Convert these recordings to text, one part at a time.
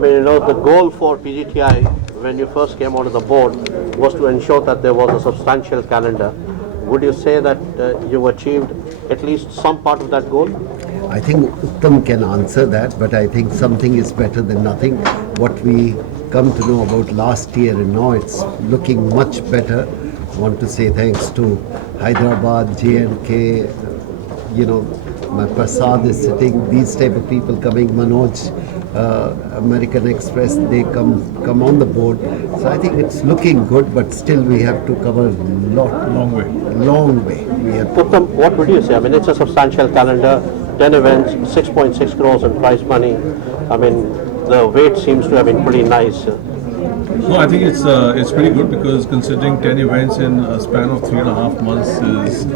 mean, the goal for PGTI when you first came onto the board was to ensure that there was a substantial calendar. Would you say that you achieved at least some part of that goal? I think Uttam can answer that, but I think something is better than nothing. What we come to know about last year and now it's looking much better. I want to say thanks to Hyderabad, J&K, my Prasad is sitting, these type of people coming, Manoj, American Express, they come on the board. So I think it's looking good, but still we have to cover long way. Uttam, what would you say? I mean, it's a substantial calendar, 10 events, 6.6 crores in prize money. I mean, the weight seems to have been pretty nice. No, I think it's pretty good because considering 10 events in a span of 3.5 months is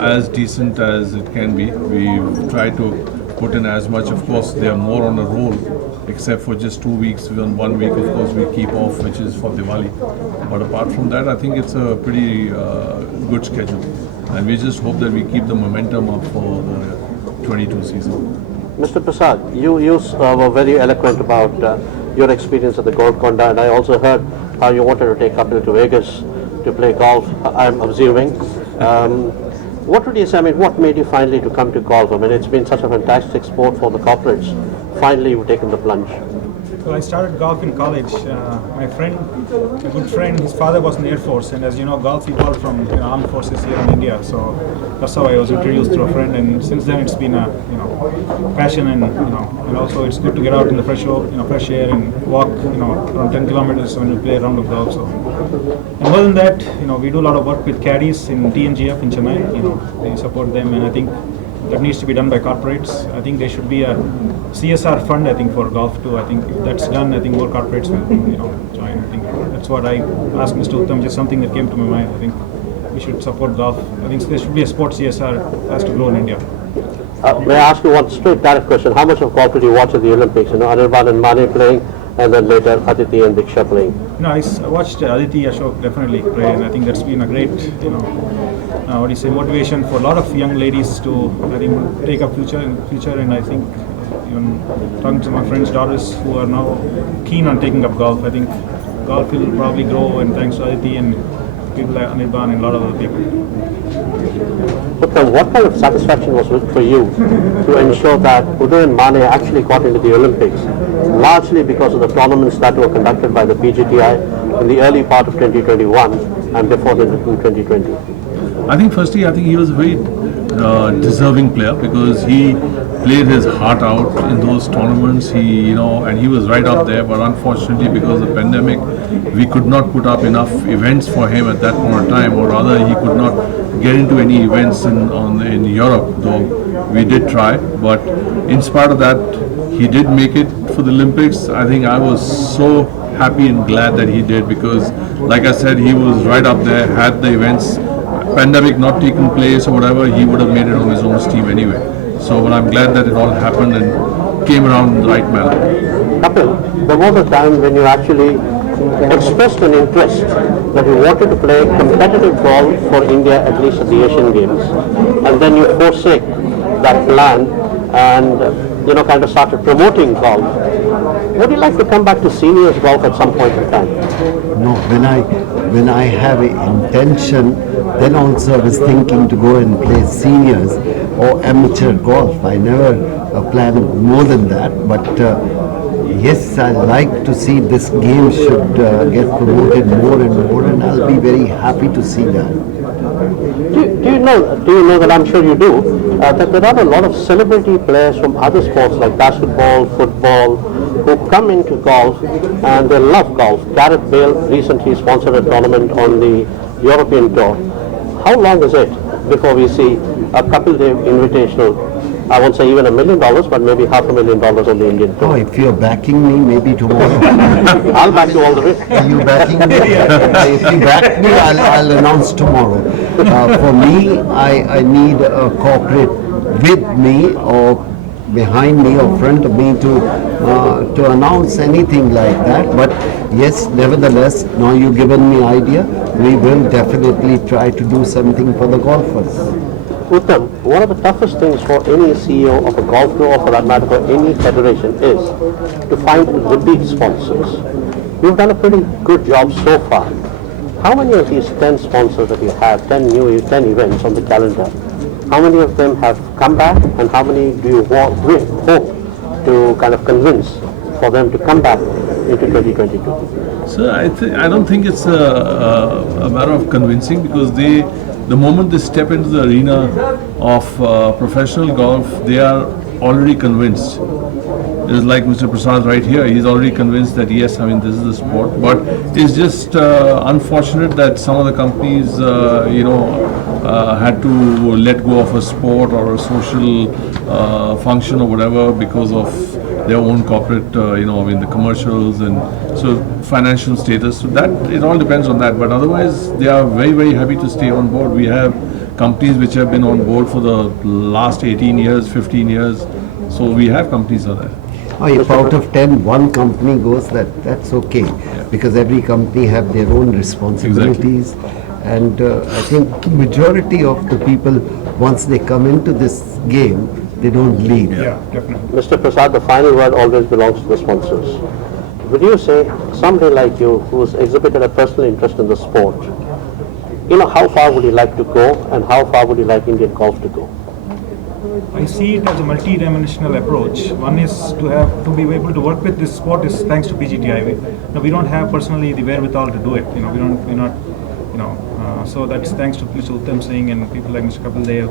as decent as it can be. We've tried to put in as much. Of course, they are more on a roll, except for just 2 weeks. On 1 week, of course, we keep off, which is for Diwali. But apart from that, I think it's a pretty good schedule. And we just hope that we keep the momentum up for the 22 season. Mr. Prasad, you were very eloquent about your experience at the Golconda, and I also heard how you wanted to take Kapil to Vegas to play golf, I'm assuming. What would you say, I mean, what made you finally to come to golf? I mean, it's been such a fantastic sport for the corporates. Finally, you've taken the plunge. Well, I started golf in college. My friend, a good friend, his father was in the Air Force, and as you know, golf evolved from armed forces here in India. So that's how I was introduced through a friend, and since then it's been a passion, and also it's good to get out in the fresh air and walk around 10 kilometers when we play a round of golf. So, and more than that, we do a lot of work with caddies in TNGF in Chennai. They support them, and I think that needs to be done by corporates. I think there should be a CSR fund, I think, for golf too. I think if that's done, I think more corporates will, join. I think that's what I asked Mr. Uttam, just something that came to my mind. I think we should support golf. I think there should be a sport CSR has to grow in India. May I ask you one straight direct question? How much of golf did you watch at the Olympics? Anirban and Mane playing, and then later Aditi and Diksha playing. No, I watched Aditi Ashok definitely play, and I think that's been a great, motivation for a lot of young ladies to, I think, take up future, and I think even talking to my friends' daughters who are now keen on taking up golf, I think golf will probably grow, and thanks to Aditi and people like Anirban and a lot of other people. But what kind of satisfaction was it for you to ensure that Uday and Mane actually got into the Olympics, largely because of the tournaments that were conducted by the PGTI in the early part of 2021 and before that in 2020? I think firstly, he was a very deserving player because he played his heart out in those tournaments. And he was right up there. But unfortunately, because of the pandemic, we could not put up enough events for him at that point of time, or rather, he could not get into any events in Europe. Though we did try, but in spite of that, he did make it for the Olympics. I think I was so happy and glad that he did because, like I said, he was right up there, had the events. Pandemic not taking place or whatever, he would have made it on his own steam anyway. So, but I'm glad that it all happened and came around in the right manner. Kapil, there was a time when you actually expressed an interest that you wanted to play competitive golf for India, at least at the Asian Games, and then you forsake that plan and kind of started promoting golf. Would you like to come back to seniors golf at some point in time? No, when I have an intention, then also I was thinking to go and play seniors or amateur golf. I never planned more than that, but yes, I like to see this game should get promoted more and more, and I'll be very happy to see that. Do you know that I'm sure you do, that there are a lot of celebrity players from other sports like basketball, football, who come into golf and they love golf. Gareth Bale recently sponsored a tournament on the European Tour. How long is it before we see a Kapil Dev Invitational? I won't say even $1 million, but maybe $500,000 on the Indian Tour. Oh, if you're backing me, maybe tomorrow. I'll back you all the way. Are you backing me? If you back me, I'll announce tomorrow. For me, I need a corporate with me or behind me or front of me to announce anything like that. But yes, nevertheless, now you've given me idea. We will definitely try to do something for the golfers. Uttam, one of the toughest things for any CEO of a golf club or for that matter for any federation is to find repeat sponsors. You've done a pretty good job so far. How many of these 10 sponsors that you have, 10 events on the calendar, how many of them have come back and how many do you hope to kind of convince for them to come back into 2022? So I don't think it's a matter of convincing, because the moment they step into the arena of professional golf, they are already convinced. It's like Mr. Prasad right here. He's already convinced that yes, I mean this is the sport. But it's just unfortunate that some of the companies, had to let go of a sport or a social function or whatever because of their own corporate, the commercials and so financial status. So that it all depends on that. But otherwise, they are very, very happy to stay on board. We have companies which have been on board for the last 18 years, 15 years. So we have companies like that. If out of 10, one company goes, that's okay, because every company have their own responsibilities. And I think majority of the people, once they come into this game, they don't leave. Yeah, definitely. Mr. Prasad, the final word always belongs to the sponsors. Would you say somebody like you who's exhibited a personal interest in the sport, how far would you like to go and how far would you like Indian golf to go? I see it as a multi-dimensional approach. One is to be able to work with this sport is thanks to PGTI. We don't have personally the wherewithal to do it. So that's thanks to Mr. Uttam Singh and people like Mr. Kapil Dev.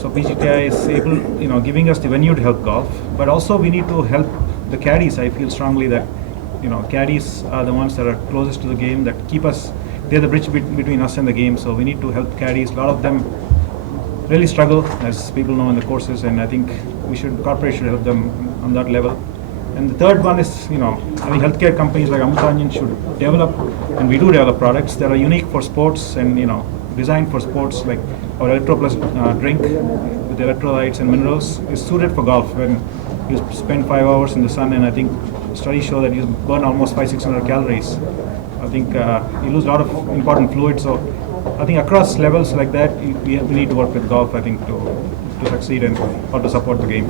So PGTI is able, giving us the venue to help golf, but also we need to help the caddies. I feel strongly that, caddies are the ones that are closest to the game, that keep us, they're the bridge between us and the game. So we need to help caddies. A lot of them really struggle, as people know in the courses, and I think corporate should help them on that level. And the third one is, having healthcare companies like Amrutanjan should develop, and we do develop products that are unique for sports and, designed for sports, like our Electro Plus drink with electrolytes and minerals is suited for golf. When you spend 5 hours in the sun, and I think studies show that you burn almost 500-600 calories. I think you lose a lot of important fluids. So I think across levels like that, we need to work with golf, I think, to succeed and or to support the game.